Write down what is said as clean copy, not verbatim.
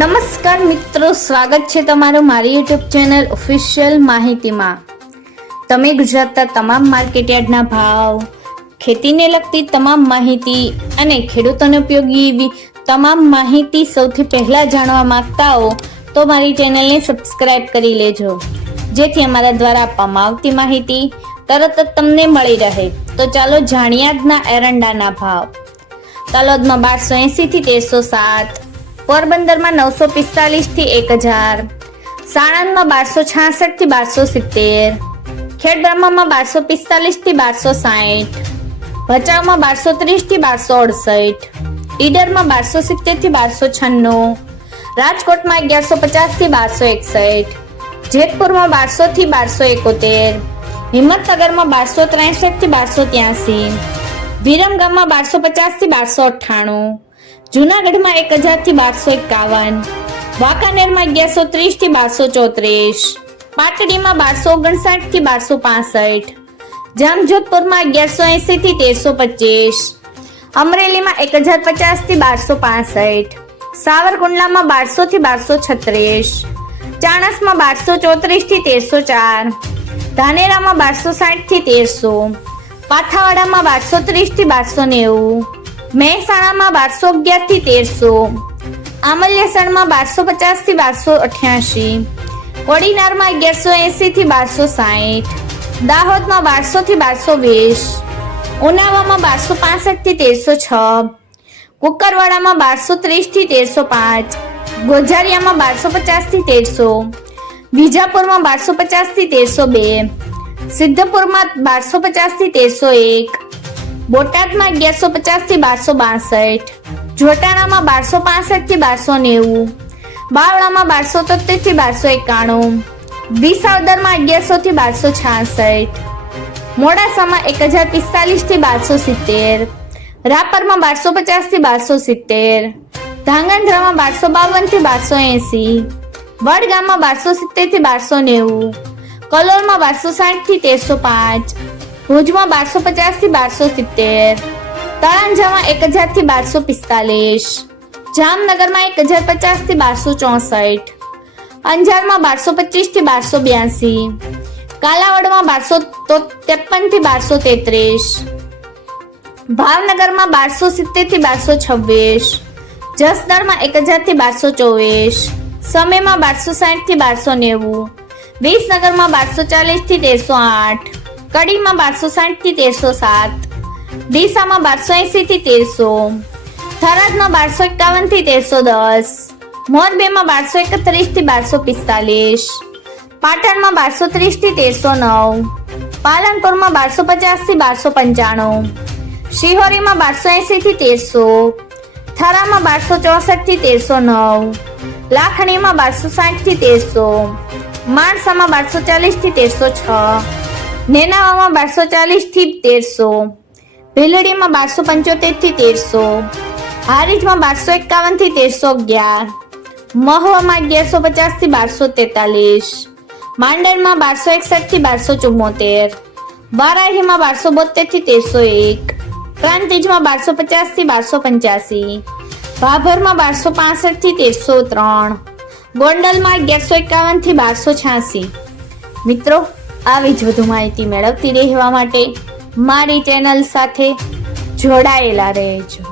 નમસ્કાર મિત્રો, સ્વાગત છે તમારું મારી યુટ્યુબ ચેનલ ઓફિશિયલ માહિતીમાં। તમે ગુજરાતના તમામ માર્કેટયાર્ડના ભાવ, ખેતીને લગતી તમામ માહિતી અને ખેડૂતોને ઉપયોગી એવી તમામ માહિતી સૌથી પહેલા જાણવા માંગતા હો તો મારી ચેનલને સબસ્ક્રાઇબ કરી લેજો, જેથી અમારા દ્વારા આપવામાં આવતી માહિતી તરત જ તમને મળી રહે। તો ચાલો જાણીએ આજના એરંડાના ભાવ। તલોદમાં 1280 થી 1307, પોરબંદરમાં 945 થી 1000, સાણંદમાં 1266 થી 1270, ખેડબ્રહ્મામાં 1245 થી 1260, ભચાઉમાં 1230 થી 1268, ઈડરમાં 1270 થી 1296, રાજકોટમાં 1150 થી 1261, જેતપુરમાં 1200 થી 1271, હિંમતનગરમાં 1263 થી 1283, વિરમગામમાં 1250 થી 1298, જૂનાગઢમાં 1000 થી 1251, વાંકાનેરમાં 1130 થી 1234, પાટડીમાં 1259 થી 1265, જામજોધપુરમાં 1180 થી 1325, અમરેલીમાં 1050 થી 1265, સાવરકુંડલામાં 1200 થી 1236, ચાણસમાં 1234 થી 1304, ધાનેરામાં 1260 થી 1300, પાથાવાડામાં 1230 થી 1290, મહેસાણામાં 1211 થી 1300, આમલિયાસણમાં 1250 થી 1288, કોડીનારમાં 1180 થી 1260, દાહોદમાં 1200 થી 1220, ઉનાવામાં 1265 થી 1306, કુકરવાડામાં 1230 થી 1305, ગોઝારિયામાં 1250 થી 1300, વિજાપુરમાં 1250 થી 1302, સિદ્ધપુરમાં 1250 થી 1301, બોટાદમાં 1150 થી 1262, જોટાણામાં 1265 થી 1290, બાવળામાં 1273 થી 1291, વિસાવદરમાં 1100 થી 1266, મોડાસામાં 1045 થી 1270, રાપરમાં 1250 થી 1270, ધાંગધ્રામાં 1252 થી 1280, વડગામમાં 1270 થી 1290, કલોલમાં 1260 થી 1305, ભુજમાં 1250 થી 1270, તળાંજામાં 1000 થી 1245, જામનગરમાં 1050 થી 1264, અંજારમાં 1225 થી 1282, કાલાવડમાં 1253 થી 1233, ભાવનગરમાં 1270 થી 1226, જસદણમાં 1000 થી 1224, સમેમાં 1260 થી 1290, વિસનગરમાં 1240 થી 1308, કડીમાં 1260 થી 1307, ડીસામાં 1280 થી 1300, થરાદમાં 1251 થી 1310, મોરબીમાં 1231 થી 1245, પાટણમાં 1230 થી 1309, પાલનપુરમાં 1250 થી 1295, શિહોરીમાં 1280 થી 1300, થરામાં 1264 થી 1309, લાખણીમાં 1260 થી 1300, માણસામાં 1240 થી 1306, નેનાવામાં 1240 થી 1300, ભીલડીમાં 1275 થી 1300, હારીજમાં 1251 થી 1311, મહુવામાં 1150 થી 1243, માંડલમાં 1261 થી 1274, વારાહીમાં 1272 થી 1301, પ્રાંતિજમાં 1250 થી 1285, ભાભરમાં 1265 થી 1303, ગોંડલમાં 1151 થી 1286। મિત્રો, આવી જ વધુ માહિતી મેળવતી રહેવા માટે મારી ચેનલ સાથે જોડાયેલા રહેજો।